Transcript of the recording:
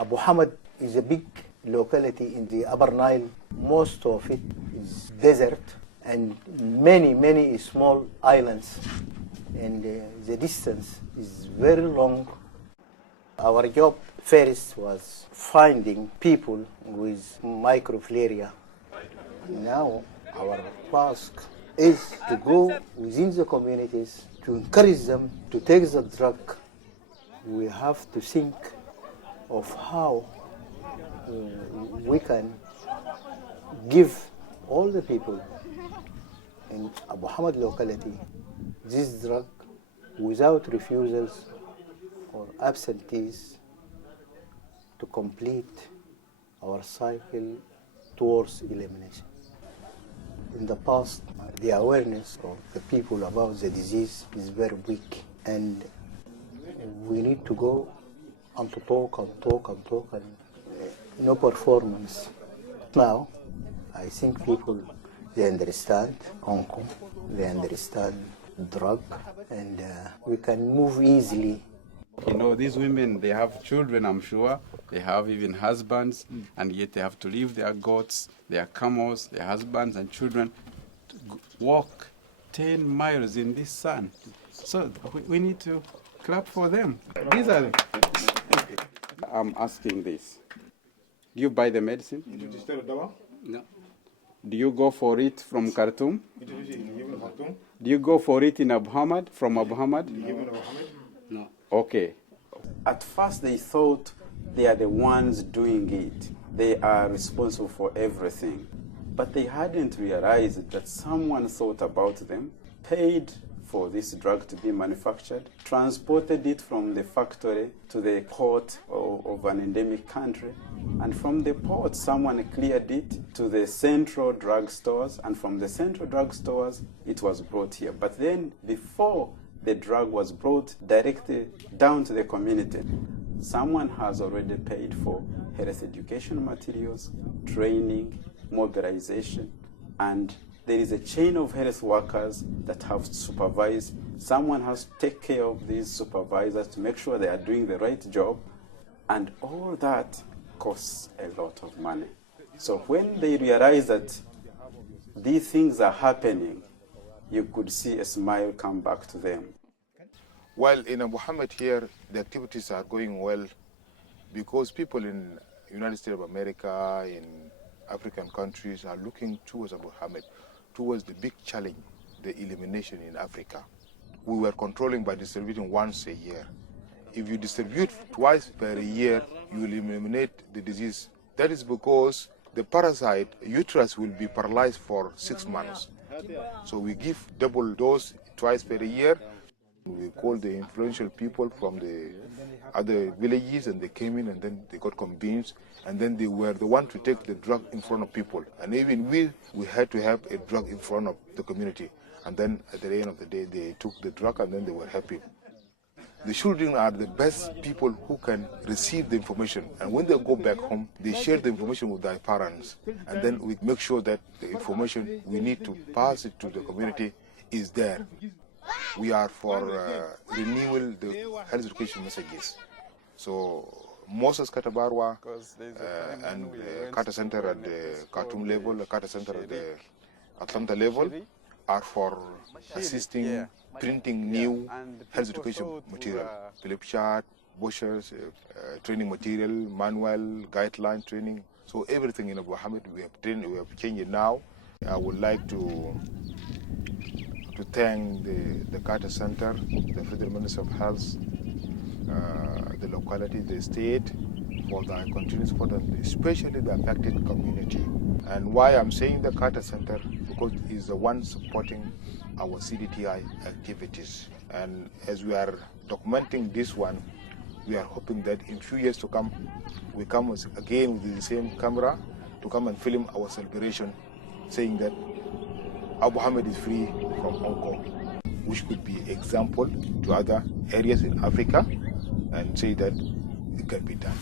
Abu Hamad is a big locality in the Upper Nile. Most of it is desert and many small islands, and the distance is very long. Our job first was finding people with microflaria. Now our task is to go within the communities to encourage them to take the drug. We have to think of how we can give all the people in Abu Hamad locality this drug without refusals or absentees to complete our cycle towards elimination. In the past, the awareness of the people about the disease is very weak, and we need to go and to talk, and no performance. Now, I think people, they understand onco, they understand drug, and we can move easily. You know, these women, they have children, I'm sure. They have even husbands, and yet they have to leave their goats, their camels, their husbands and children to walk 10 miles in this sun. So we need to clap for them. These are. I'm asking this. Do you buy the medicine? No. Do you go for it from Khartoum? Do you go for it in Abu Hamad, from Abu Hamad? No. Okay. At first they thought they are the ones doing it. They are responsible for everything. But they hadn't realized that someone thought about them, paid for this drug to be manufactured, transported it from the factory to the port of an endemic country, and from the port someone cleared it to the central drug stores, and from the central drug stores it was brought here. But then before the drug was brought directly down to the community, someone has already paid for health education materials, training, mobilization, and there is a chain of health workers that have to supervise. Someone has to take care of these supervisors to make sure they are doing the right job, and all that costs a lot of money. So when they realize that these things are happening, you could see a smile come back to them. Well, in Abu Hamad here, the activities are going well because people in the United States of America, in African countries, are looking towards Abu Hamad, towards the big challenge, the elimination in Africa. We were controlling by distributing once a year. If you distribute twice per year, you will eliminate the disease. That is because the parasite uterus will be paralyzed for 6 months. So we give double dose twice per year. We called the influential people from the other villages, and they came in, and then they got convinced, and then they were the one to take the drug in front of people. And even we had to have a drug in front of the community. And then at the end of the day, they took the drug, and then they were happy. The children are the best people who can receive the information. And when they go back home, they share the information with their parents. And then we make sure that the information we need to pass it to the community is there. We are for renewal the health education messages. So Moses Katabarwa and Carter Center at the Khartoum level, Carter Center at the Atlanta level are for assisting printing new health education material, flip chart, brochures, training material, manual, guideline training. So everything in Abu Hamad we have trained, we have changed it now. I would like to thank the Carter Center, the Federal Ministry of Health, the locality, the state, for their continuous support, especially the affected community. And why I'm saying the Carter Center, because it's the one supporting our CDTI activities. And as we are documenting this one, we are hoping that in few years to come, we come again with the same camera to come and film our celebration, saying that Abu Hamad is free from onco, which could be example to other areas in Africa, and say that it can be done.